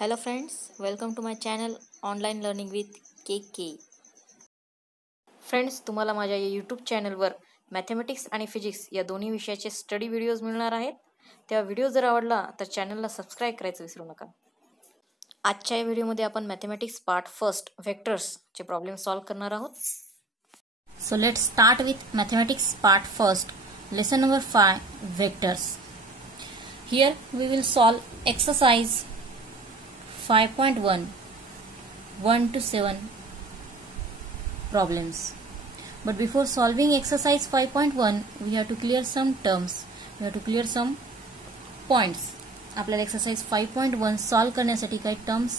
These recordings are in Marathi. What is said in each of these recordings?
Hello friends, welcome to my channel Online Learning with KK. Friends, तुम्हाला माझ्या या यूट्यूब चॅनलवर मॅथेमॅटिक्स आणि फिजिक्स या दोन्ही विषयाचे स्टडी व्हिडिओज मिळणार आहेत. त्या व्हिडिओ जर आवडला तर चॅनलला सबस्क्राईब करायचं विसरू नका. आजच्या या व्हिडिओमध्ये आपण मॅथेमॅटिक्स पार्ट फर्स्ट व्हेक्टर्सचे प्रॉब्लेम सॉल्व्ह करणार आहोत. So let's start with mathematics part first lesson number 5 vectors. Here we will solve exercise 5.1 1 to 7 problems. But before solving exercise 5.1 we have to clear some terms. We have to clear some points. आपल्याला एक्सरसाइज 5.1 सॉल्व करण्यासाठी काही टर्म्स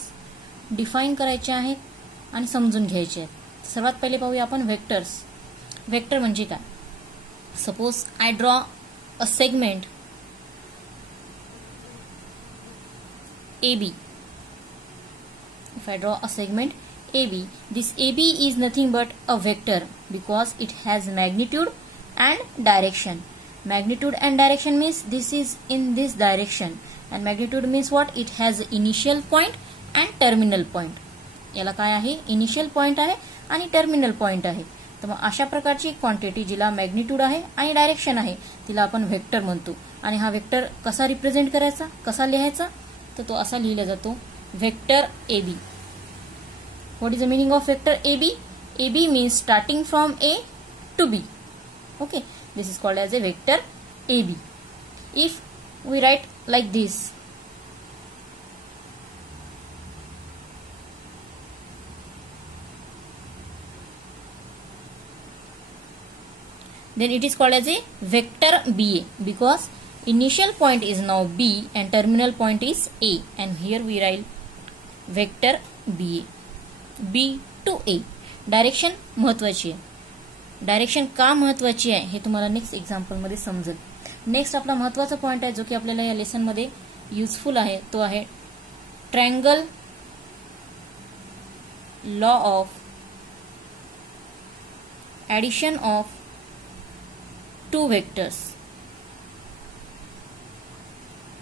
डिफाइन करायचे आहेत आणि समजून घ्यायचे आहेत. सर्वात पहिले पाहूया आपण व्हेक्टर्स. व्हेक्टर म्हणजे काय? Suppose I draw a segment AB. If I draw a segment AB, this AB is nothing but a vector because it has magnitude and direction. Magnitude and direction means this is in this direction, and magnitude means what? It has initial point and terminal point. याला काय आहे? इनिशियल पॉइंट आहे आणि टर्मिनल पॉइंट आहे. तर मग अशा प्रकारची क्वांटिटी जिला मॅग्निट्यूड आहे आणि डायरेक्शन आहे तिला आपण व्हेक्टर म्हणतो. आणि हा व्हेक्टर कसा रिप्रेझेंट करायचा, कसा लिहायचा? तर तो असा लिहिला जातो vector AB. What is the meaning of vector AB? AB means starting from A to B. Okay, this is called as a vector AB. If we write like this, then it is called as a vector BA because initial point is now B and terminal point is A, and here we write vector BA. B to A. Direction महत्वाची आहे. डायरेक्शन का महत्वाची आहे हे तुम्हाला नेक्स्ट एक्झाम्पल मध्ये समजेल. नेक्स्ट आपला महत्वाचा पॉइंट आहे जो की आपल्याला या लेसन मध्ये युजफुल आहे तो आहे triangle law of addition of two vectors.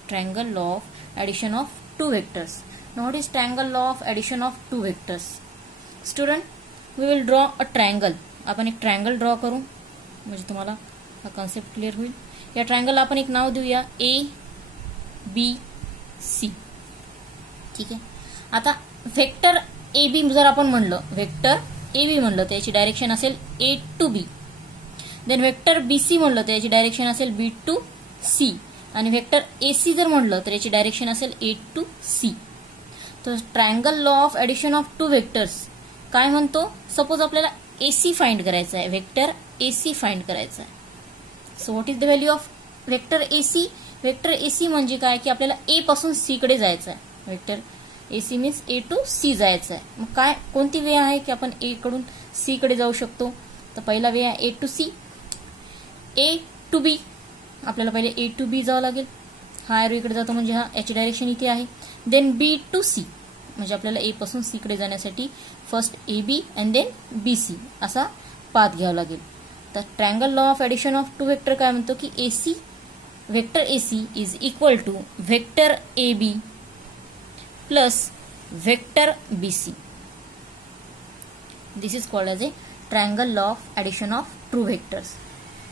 Triangle law of addition of two vectors. Now what is triangle law of addition of two vectors? Student, we will draw a triangle. आपण एक ट्रायंगल ड्रॉ करू म्हणजे तुम्हाला हा कॉन्सेप्ट क्लिअर होईल. या ट्रायंगलला आपण एक नाव देऊया ABC. ठीक आहे. आता व्हेक्टर AB जर आपण म्हणलं, व्हेक्टर AB म्हणलं तर याची डायरेक्शन असेल A to B. Then vector BC म्हणलं तर याची डायरेक्शन असेल B to C. आणि व्हेक्टर AC जर म्हणलं तर याची डायरेक्शन असेल A to C. तर triangle law of addition of two vectors काय म्हणतो? सपोज आपल्याला AC फाइंड करायचा आहे, व्हेक्टर AC फाइंड करायचा आहे. So what is the value of vector AC? Vector AC म्हणजे काय की आपल्याला A पासून C कडे जायचं आहे. Vector AC means A to C जायचं आहे. मग काय कोणती वे आहे की आपण A कडून C कडे जाऊ शकतो? तर पहिला वे आहे A to C. A to B. आपल्याला पहिले A to B जावं लागेल. हा एरो इकडे जातो म्हणजे हा याची डायरेक्शन इथे आहे. देन B to C म्हणजे आपल्याला A पासून C कडे जाण्यासाठी first AB and then BC असा पाथ घ्यावा लागेल. तर triangle law of addition of two vector काय म्हणतो की AC vector AC is equal to vector AB plus vector BC. This is called as a triangle law of addition of two vectors.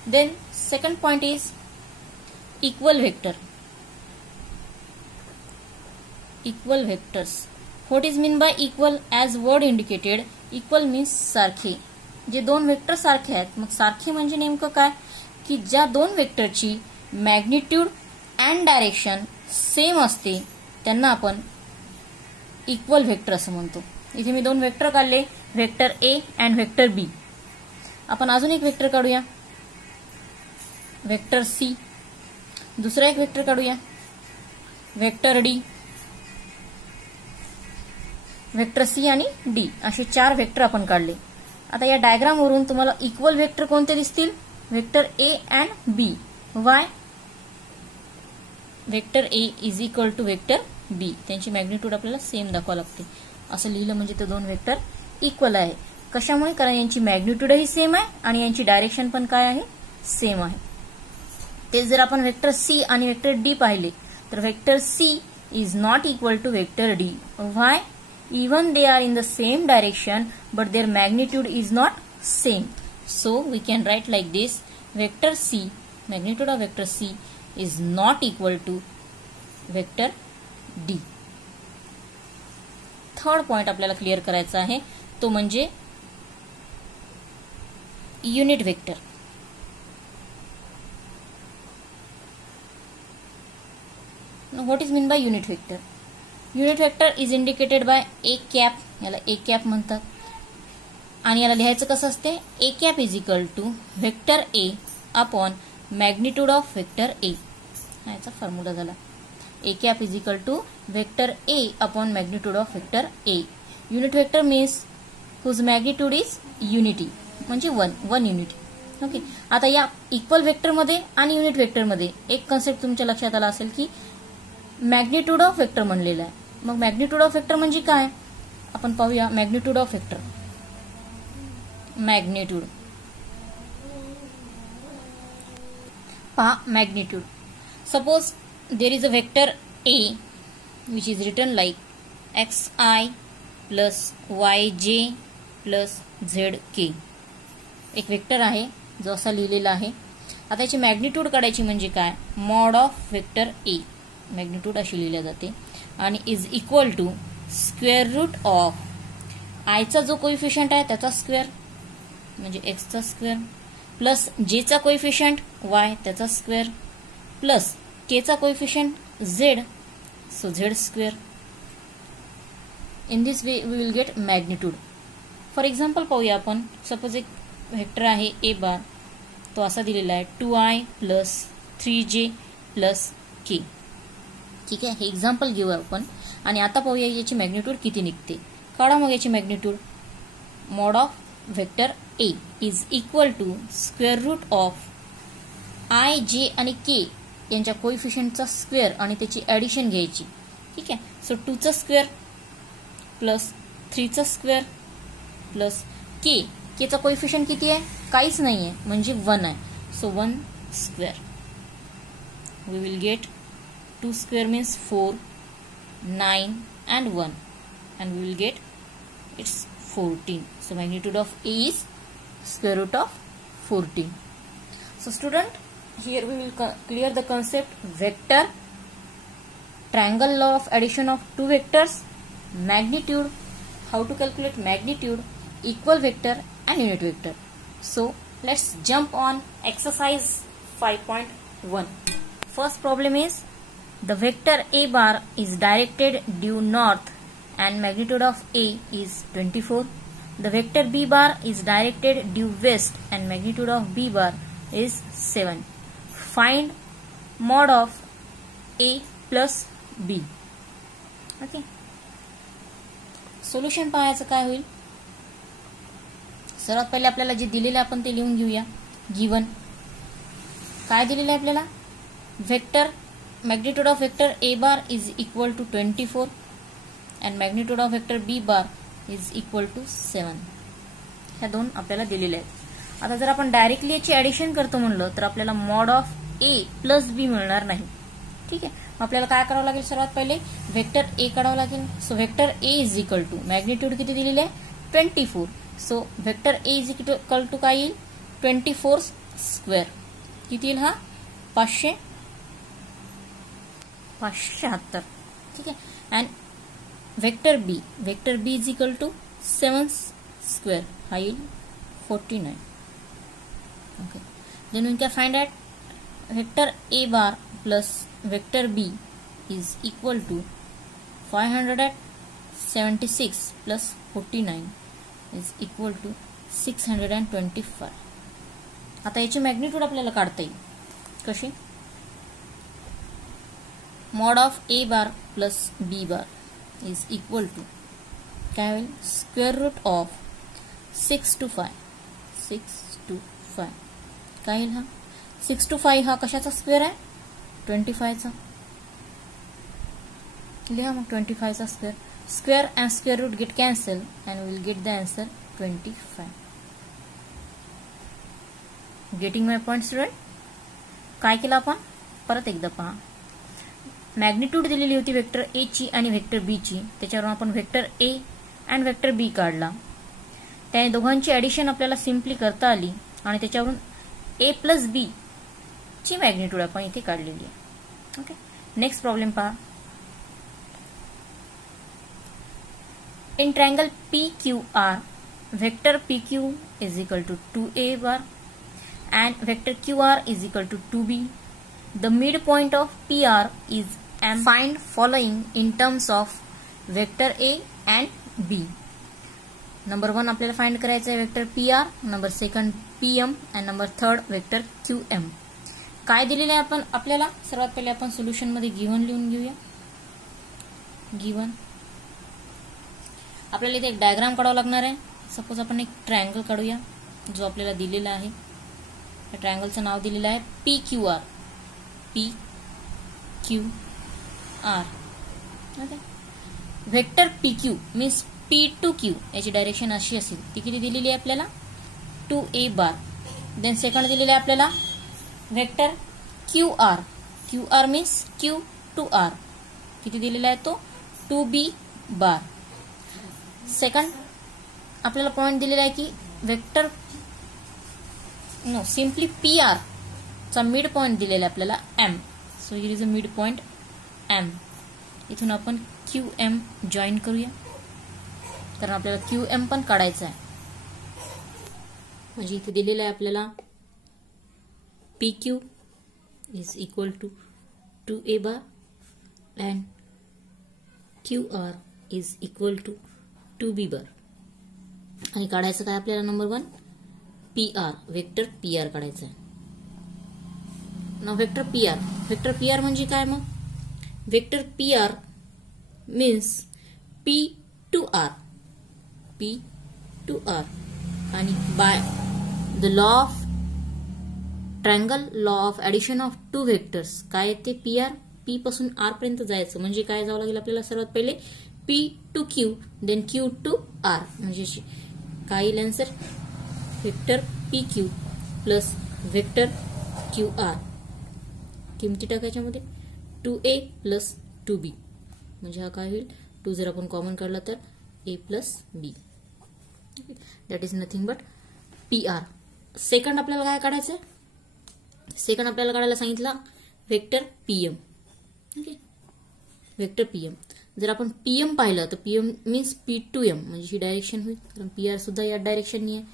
Then second point is equal vector. Equal vectors. What is mean by equal? As word indicated, equal means सारखे. जे दोन वेक्टर सारखे आहेत. मग सारखे म्हणजे नेमकं काय की ज्या दोन वेक्टरची मॅग्निट्यूड अँड डायरेक्शन सेम असते त्यांना आपण इक्वल व्हेक्टर असं म्हणतो. इथे मी दोन वेक्टर काढले, vector A and vector B. आपण अजून एक वेक्टर काढूया, व्हेक्टर C. दुसरा एक वेक्टर काढूया, वेक्टर D, वेक्टर C आणि D. असे चार वेक्टर आपण काढले. आता या डायग्राम वरून तुम्हाला इक्वल वेक्टर कोणते दिसतील? Vector A and B. Why? Vector A is equal to vector B. त्यांची मॅग्निट्यूड आपल्याला सेम दाखवावं लागते. असं लिहिलं म्हणजे ते दोन वेक्टर इक्वल आहे. कशामुळे? कारण यांची मॅग्निट्यूडही सेम आहे आणि यांची डायरेक्शन पण काय आहे? सेम आहे. ते जर आपण वेक्टर C आणि वेक्टर D पाहिले तर vector C is not equal to vector D. Why? Even they are in the same direction, but their magnitude is not same. So we can write like this: vector C, magnitude of vector C is not equal to vector D. Third point आपल्याला क्लिअर करायचा आहे, तो म्हणजे unit vector. What is mean by unit vector? Unit vector is indicated by A cap, याला ए कॅप म्हणतात. आणि याला लिहायचं कसं असते? A cap is equal to vector A upon magnitude of vector A. हा याचा फॉर्म्युला झाला. A cap is equal to vector A upon magnitude of vector A. Unit vector means whose magnitude is unity, म्हणजे वन युनिटी. ओके. आता या इक्वल वेक्टरमध्ये आणि युनिट वेक्टरमध्ये एक कन्सेप्ट तुमच्या लक्षात आला असेल की मॅग्निट्यूड ऑफ वेक्टर म्हणलेला आहे. मग मॅग्निट्यूड ऑफ वेक्टर म्हणजे काय? आपण पाहूया. मॅग्निट्यूड ऑफ वेक्टर, मॅग्निट्यूड पहा. Magnitude, suppose there is a vector A which is written like xi plus yj plus zk. एक वेक्टर आहे जो असा लिहिलेला आहे. आता याची मॅग्निट्यूड काढायची म्हणजे काय? Mod of vector A, magnitude अशी लिहिली जाते, आणि is equal to square root of आयचा जो कोइफिशियंट आहे त्याचा स्क्वेअर म्हणजे एक्सचा स्क्वेअर, प्लस जेचा कोइफिशियंट वाय त्याचा स्क्वेअर, प्लस केचा coefficient Z, so Z square. In this way we will get magnitude. For example पाहूया आपण. सपोज एक व्हेक्टर आहे ए बार, तो असा दिलेला आहे 2i plus 3j plus k. ठीक आहे, हे एक्झाम्पल घेऊ आपण. आणि आता पाहूया याची मॅग्निट्यूड किती निघते. काढा मग याची magnitude. Mod of vector A is equal to square root of I J आणि के यांच्या कोइफिशियंटचा स्क्वेअर आणि त्याची ऍडिशन घ्यायची. ठीक आहे. सो 2चा स्क्वेअर प्लस 3चा स्क्वेअर प्लस केचा कोइफिशियंट किती आहे? काहीच नाहीये, म्हणजे 1 आहे. So 1 square. We will get 2 square means 4, 9 and 1, and we will get it's 14. So magnitude of A is square root of 14. So student, here we will clear the concept vector, triangle law of addition of two vectors, magnitude, how to calculate magnitude, equal vector and unit vector. So let's jump on exercise 5.1. First problem is the vector A bar is directed due north and magnitude of A is 24. The vector B bar is directed due west and magnitude of B bar is 7. Find mod of A plus B. Okay. Solution पाहायचं काय होईल? सर्वात पहिले आपल्याला जे दिलेले आपण ते लिहून घेऊया. गिवन काय दिलेले आहे आपल्याला? Vector magnitude of vector A bar is equal to 24 and magnitude of vector B bar is equal to 7. ह्या दोन आपल्याला दिलेले आहेत. आता जर आपण डायरेक्टली याची ऍडिशन करतो म्हणलं तर आपल्याला मॉड ऑफ A प्लस बी मिळणार नाही. ठीक आहे. आपल्याला काय करावं लागेल? सर्वात पहिले वेक्टर ए काढावं लागेल. So vector A is equal to magnitude किती दिलेले आहे? 24. So vector A is equal to काय येईल? 24 स्क्वेअर. किती येईल? हा 570. ठीक आहे. And vector B is equal to 7 square. हा येईल 49. Okay. Then we can find out vector A bar plus vector B is equal to 576 plus 49 is equal to 625. आता याची मॅग्निट्यूड आपल्याला काढता येईल. कशी? Mod of A bar plus B bar is equal to काय होईल? Square root of 6 to 5. काय येईल? हा 6 to 5 हा कशाचा स्क्वेअर आहे? 25चा. लिहा मग 25चा square. Square and square root get cancel and will get the answer 25. Getting my point student? काय केलं आपण? परत एकदा पहा. मॅग्निट्यूड दिलेली होती वेक्टर ए ची आणि वेक्टर बी ची, त्याच्यावरून आपण वेक्टर ए आणि वेक्टर बी काढला. त्या दोघांची ऍडिशन आपल्याला सिम्पली करता आली आणि त्याच्यावरून ए प्लस बी ची मॅग्निट्यूड आपण इथे काढलेली आहे. ओके, नेक्स्ट प्रॉब्लेम पहा. In triangle PQR, vector PQ is equal to 2A bar and vector QR is equal to 2B. The midpoint of PR is M. Find following in terms of vector A and B. Number 1 आपल्याला फाइंड करायचं आहे वेक्टर PR, नंबर 2 PM आणि नंबर 3 वेक्टर QM. काय दिलेलं आहे आपण आपल्याला? सर्वात पहिले आपण सोल्युशन मध्ये गिव्हन लिहून घेऊया. गिव्हन आपल्याला इथे एक डायग्राम काढावा लागणार आहे. सपोज आपण एक ट्रायंगल काढूया जो आपल्याला दिलेला आहे. त्या ट्रायंगलचं नाव दिलेलं आहे PQR. PQR. Okay, vector PQ means P to Q याची डायरेक्शन अशी असेल. ती किती दिलेली आहे आपल्याला? 2A बार. देन सेकंड दिलेलं आहे आपल्याला vector QR. QR means Q to R. किती दिलेला आहे तो? 2B बार. सेकंड आपल्याला पॉइंट दिलेला आहे की वेक्टर सिम्पली PR चा मिड पॉइंट दिलेला आहे आपल्याला M. So here is a mid point M. इथून आपण QM जॉईन करूया कारण आपल्याला QM पण काढायचा आहे. म्हणजे इथे दिलेलं आहे आपल्याला PQ is equal to 2A bar and QR is equal to 2B bar. आणि काढायचं काय आपल्याला? नंबर 1 PR, वेक्टर PR काढायचं आहे. नाव वेक्टर PR म्हणजे काय? मग vector PR means P to R आणि by the law of triangle, law of addition of two vectors. काय ते PR P पासून R पर्यंत जायचं म्हणजे काय जावं लागेल आपल्याला? सर्वात पहिले P to Q, then Q to R. म्हणजे काय येईल answer? Vector PQ plus vector QR. किमती टाकायच्यामध्ये 2A प्लस 2B. म्हणजे हा काय होईल? 2 जर आपण कॉमन काढला तर A plus B. That is nothing but PR. Second आपल्याला काय काढायचं? सेकंड आपल्याला काढायला सांगितलं vector PM. Okay, vector PM. जर आपण PM पाहिलं तर PM means P to M म्हणजे ही डायरेक्शन होईल कारण PR सुद्धा या डायरेक्शननी आहे.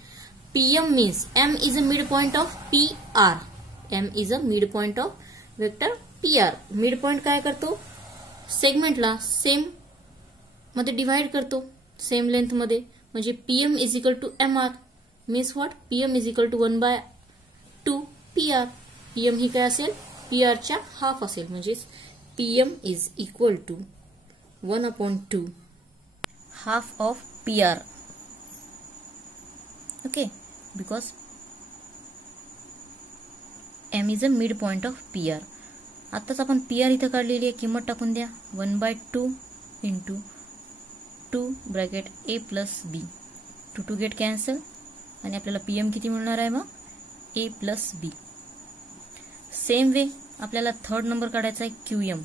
PM means M is a mid point of PR. M is a mid point of vector PR. Mid point काय करतो? सेगमेंटला सेम मध्ये डिवाइड करतो, सेम लेंथ मध्ये. म्हणजे PM is equal to MR means what? PM is equal to 1/2 PR. PM ही काय असेल? PR च्या हाफ असेल. म्हणजे PM is equal to 1/2 half of PR. Okay, because M is a midpoint of PR. आताच आपण PR इथं काढलेली आहे, किंमत टाकून द्या. 1/2 into 2 bracket A plus B. 2 get cancel आणि आपल्याला PM किती मिळणार आहे? मग A plus B. Same way आपल्याला थर्ड नंबर काढायचा आहे QM.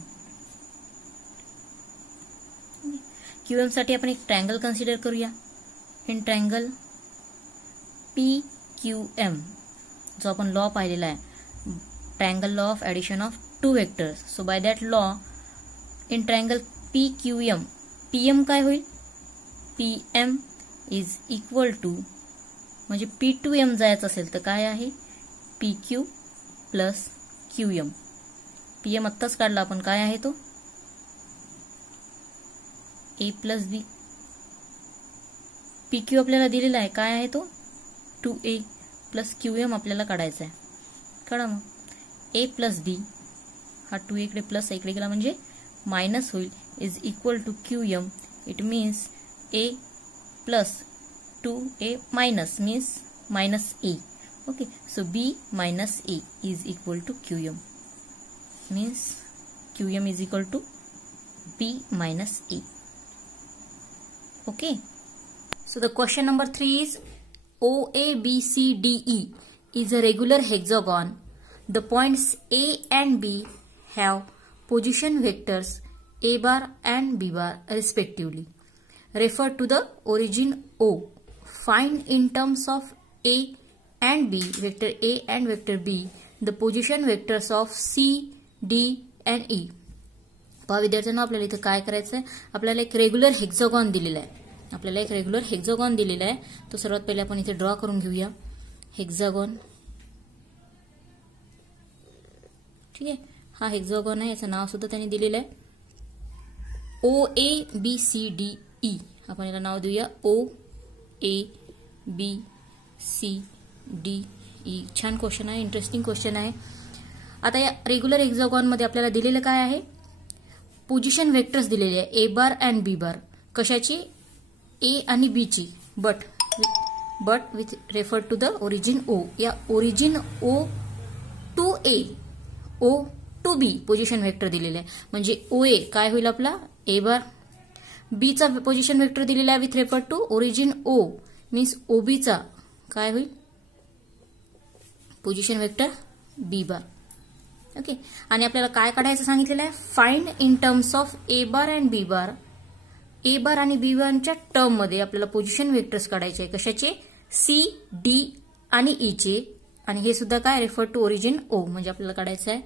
QM साठी आपण एक ट्रायंगल कन्सिडर करूया. इन ट्रायंगल PQM जो आपण लॉ पाहिलेला आहे, triangle law of addition of two vectors. So by that law in triangle PQM PM काय होईल? PM इज इक्वल टू म्हणजे P to M जायचं असेल तर काय आहे? PQ plus QM. PM आत्ताच काढला आपण, काय आहे तो? A plus B. PQ आपल्याला दिलेला आहे, काय आहे तो? 2A प्लस QM आपल्याला काढायचा आहे. काढा मग. A प्लस B हा 2A इकडे प्लस इकडे गेला म्हणजे मायनस होईल, is equal to QM. It means A plus 2A minus means minus A. Okay, so B minus A is equal to QM. Means QM is equal to B minus A. Okay. So the question number 3 is OABCDE is a regular hexagon. The points A and B have position vectors a bar and b bar respectively. Refer to the origin O. Find in terms of a and b, vector a and vector b, the position vectors of c, d and e. पहा विद्यार्थ्यांना, आपल्याला इथे काय करायचं आहे, आपल्याला एक रेग्युलर हेक्सागॉन दिलेला आहे. तो सर्वात पहिले आपण इथे ड्रॉ करून घेऊया हेक्सागॉन. ठीक आहे, हा हेक्सागॉन आहे, याचं नाव सुद्धा त्यांनी दिलेलं आहे OABCDE. आपण याला नाव देऊया OABCDE. छान क्वेश्चन आहे, इंटरेस्टिंग क्वेश्चन आहे. आता या रेग्युलर हेक्सागॉन मध्ये आपल्याला दिलेलं काय आहे, पोझिशन वेक्टर्स दिलेले आहे ए बार अँड बी बार. कशाची, ए आणि बी ची, but with refer to the origin O. या origin O to A, O to B position vector दिलेले आहे. म्हणजे ओ ए काय होईल आपला ए बार, बी चा पोझिशन वेक्टर दिलेला आहे with refer to origin O, means OB चा काय होईल position vector B bar. Okay, आणि आपल्याला काय काढायचं सांगितलेलं आहे, find in terms of A bar and B bar. A bar आणि बी बारच्या टर्म मध्ये आपल्याला पोझिशन वेक्टर्स काढायचे आहे. कशाचे, सी, डी आणि ई चे. आणि हे सुद्धा काय, रेफर टू ओरिजिन ओ. म्हणजे आपल्याला काढायचं आहे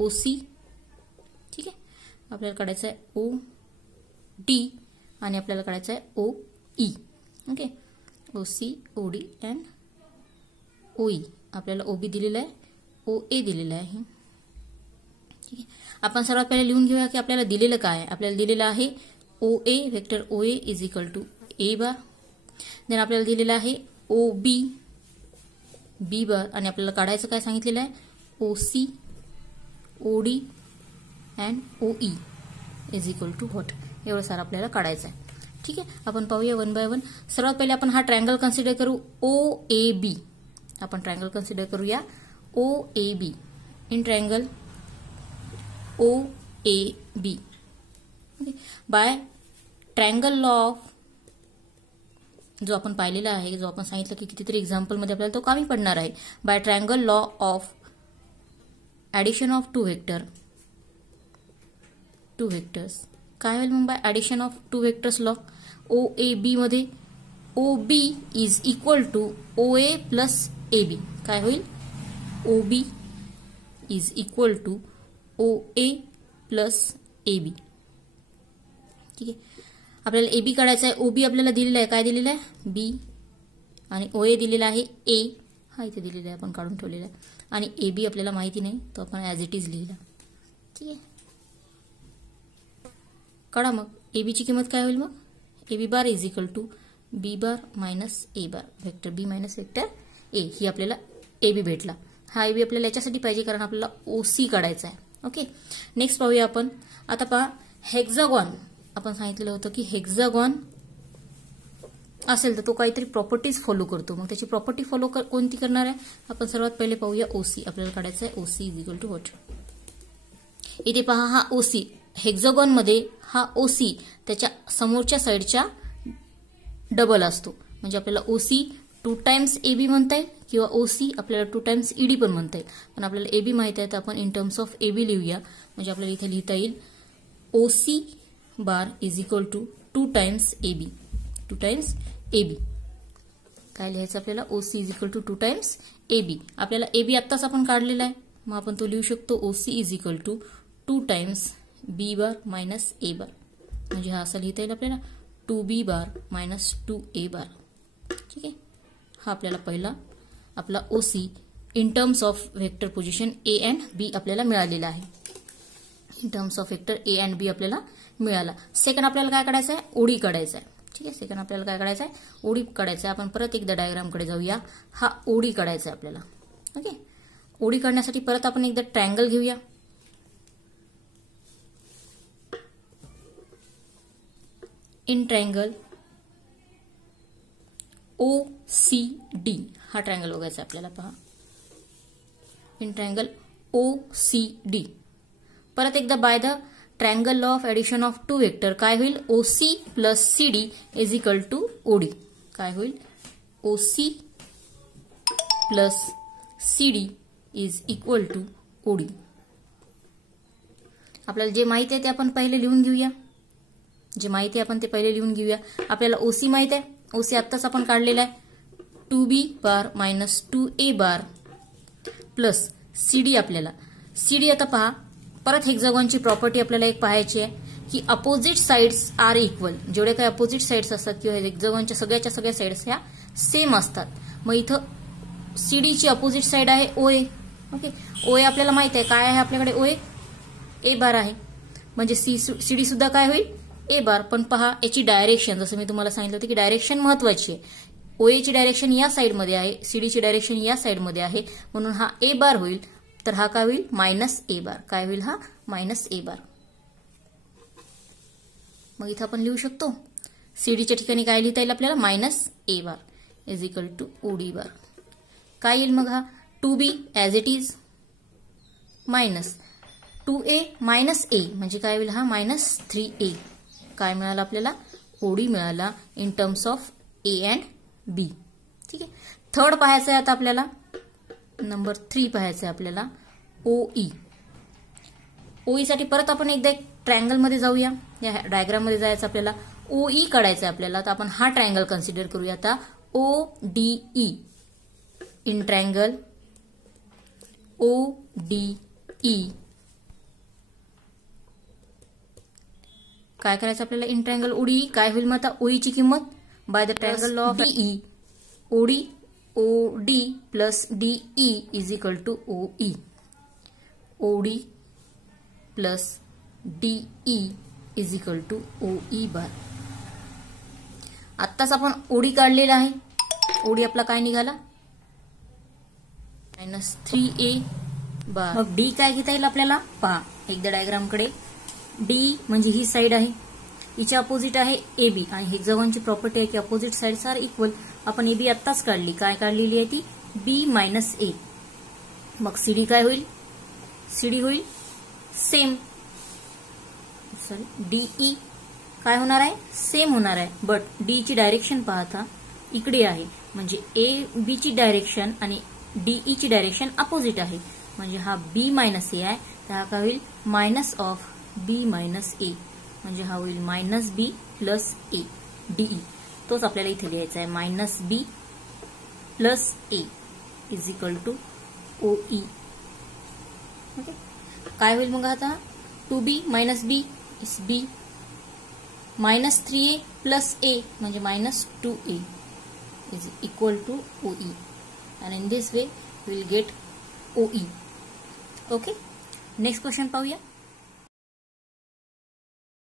ओसी. ठीक आहे, आपल्याला काढायचं आहे ओ डी आणि आपल्याला काढायचं आहे O E. Okay, OC, OD and OE. आपल्याला ओबी दिलेला आहे, ओ ए दिलेला आहे. ठीक आहे, आपण सर्वात पहिले लिहून घेऊया की आपल्याला दिलेलं काय आहे. आपल्याला दिलेलं आहे O A, vector O A is equal to A bar. Then आपल्याला दिलेलं आहे ओ बी, बी बार. आणि आपल्याला काढायचं काय सांगितलेलं आहे, O C, O D and O E is equal to what. एवढं सारं आपल्याला काढायचं आहे. ठीक आहे, आपण पाहूया वन बाय वन. सर्वात पहिले आपण हा ट्रायंगल कन्सिडर करू ओ ए बी. आपण ट्रायंगल कन्सिडर करूया O A B. In triangle O A B by triangle law of, जो आपण पाहिलेला आहे, जो आपण सांगितलं की कितीतरी एक्झाम्पल मध्ये आपल्याला तो कामी पडणार आहे. By triangle law of addition of two vectors. काय होईल मग by addition of two vectors law. O A B मध्ये O B is equal to O A plus A B. काय होईल, O B is equal to O A plus A B. ठीक आहे, आपल्याला ए बी काढायचा आहे. ओ बी आपल्याला दिलेला आहे, काय दिलेलं आहे बी, आणि ओ ए दिलेला आहे ए, हा इथे दिलेला आहे, आपण काढून ठेवलेला आहे. आणि ए बी आपल्याला माहिती नाही, तो आपण ऍज इट इज लिहिला. ठीक आहे, काढा मग. ए बी ची किंमत काय होईल मग, A B bar is equal to B bar minus A bar, vector B minus vector A. ही आपल्याला ए बी भेटला. हा ए बी आपल्याला याच्यासाठी पाहिजे कारण आपल्याला ओ सी काढायचा आहे. ओके, नेक्स्ट पाहूया आपण. आता पहा हेक्सागॉन. आपण सांगितलेलं होतं की हेक्सागॉन असेल तर तो काहीतरी प्रॉपर्टीज फॉलो करतो. मग त्याची प्रॉपर्टी फॉलो कोणती करणार आहे, आपण सर्वात पहिले पाहूया ओसी. आपल्याला काढायचं आहे OC is equal to what. इथे पहा हा ओसी, हेक्सागॉन मध्ये हा ओसी त्याच्या समोरच्या साईडच्या डबल असतो. म्हणजे आपल्याला ओसी 2 टाइम्स एबी म्हणता येईल किंवा ओसी आपल्याला 2 टाइम्स ईडी पण म्हणता येईल. पण आपल्याला एबी माहिती आहे तर आपण इन टर्म्स ऑफ एबी लिहूया. म्हणजे आपल्याला इथे लिहिता येईल OC bar is equal to 2 times AB. 2 times AB काय लिहायचं आपल्याला, OC is equal to 2 times AB. आपल्याला एबी आत्ताच आपण काढलेला आहे, मग आपण तो लिहू शकतो OC is equal to 2 times B bar minus A bar. म्हणजे हा असा लिहिता येईल आपल्याला 2b बार मायनस 2a बार. ठीक आहे, हा आपल्याला पहिला आपला OC in terms of vector position A and B आपल्याला मिळालेला आहे. In terms of vector A and B आपल्याला मिळाला. सेकंड आपल्याला काय काढायचं आहे, ओडी काढायचा आहे. ठीक आहे, सेकंड आपल्याला काय काढायचं आहे, ओडी काढायचं आहे. आपण परत एकदा डायग्रामकडे जाऊया. हा ओडी काढायचा आहे आपल्याला. ओके, ओडी काढण्यासाठी परत आपण एकदा ट्रायंगल घेऊया. इन ट्रायंगल OCD हा ट्रायंगल बघायचा आपल्याला. पहा इन ट्रायंगल OCD. परत एकदा by the triangle law of addition of two vector काय होईल, OC plus CD is equal to OD. काय होईल, OC plus CD is equal to OD. आपल्याला जे माहिती आहे ते आपण पहिले लिहून घेऊया. जे माहिती आहे आपण ते पहिले लिहून घेऊया. आपल्याला ओसी माहित आहे. ओसी आत्ताच आपण काढलेला आहे. 2b बार मायनस 2a बार प्लस सीडी. आपल्याला सीडी आता पहा, परत हेक्सागॉनची प्रॉपर्टी आपल्याला एक पाहायची आहे की अपोजिट साइड्स आर इक्वल. जेवढे काही अपोजिट साइड्स असतात किंवा हेक्सागॉनच्या सगळ्या साइड्स ह्या सेम असतात. मग इथं सीडीची अपोजिट साइड आहे ओए. ओके, ओए आपल्याला माहित आहे काय आहे आपल्याकडे, ओए ए बार आहे. म्हणजे सीडी सुद्धा काय होईल, ए बार. पण पहा याची डायरेक्शन, जसं मी तुम्हाला सांगितलं होतं की डायरेक्शन महत्वाची आहे. ओएची डायरेक्शन या साइडमध्ये आहे, सीडीची डायरेक्शन या साइडमध्ये आहे, म्हणून हा ए बार होईल. तर हा काय होईल, मायनस ए बार. काय होईल, हा मायनस ए बार. मग इथं आपण लिहू शकतो सीडीच्या ठिकाणी काय लिहिता येईल आपल्याला, minus A bar is equal to OD bar. काय येईल मग, हा 2b as it is minus 2a minus A म्हणजे काय होईल, हा मायनस 3a. काय मिळालं आपल्याला, ओडी मिळाला in terms of A and B. ठीक आहे. थर्ड पाहायचं आहे आता आपल्याला, नंबर 3 पाहायचं आहे आपल्याला, ओई. ओईसाठी परत आपण एकदा एक ट्रायंगल मध्ये जाऊया. या डायग्राम मध्ये जायचं आपल्याला, ओई काढायचं आहे आपल्याला. तर आपण हा ट्रायंगल कन्सिडर करूया आता, O D E. In triangle O D E काय करायचं आपल्याला, इन ट्रायंगल ओडी. काय होईल मग आता, ओईची किंमत by the triangle of DE. OD OD plus DE is equal to OE. OD plus DE is equal to OE bar. आत्ताच आपण ओडी काढलेला आहे. ओडी आपला काय निघाला, मायनस 3a बार. मग डी काय घेता येईल आपल्याला, पहा एकदा डायग्रामकडे. डी म्हणजे ही साइड आहे, हिच्या अपोजिट आहे ए बी. आणि हेक्सागॉनची प्रॉपर्टी आहे की अपोजिट साइड्स आर इक्वल. आपण ए बी आत्ताच काढली. काय काढलेली आहे ती, बी मायनस ए. मग सीडी काय होईल, सीडी होईल सेम. सॉरी, डीई काय होणार आहे, सेम होणार आहे. बट डी ची डायरेक्शन पाहता इकडे आहे, म्हणजे ए बी ची डायरेक्शन आणि डीई ची डायरेक्शन अपोजिट आहे. म्हणजे हा बी मायनस ए आहे, तर हा काय होईल, minus of B minus A. म्हणजे हा होईल minus B plus A DE. तोच आपल्याला इथे लिहायचा आहे, minus B plus A is equal to OE. Okay, काय होईल मग आता, 2b minus B is B, minus 3a plus A म्हणजे minus 2a is equal to OE. आणि in this way will get OE. Okay, next question पाहूया.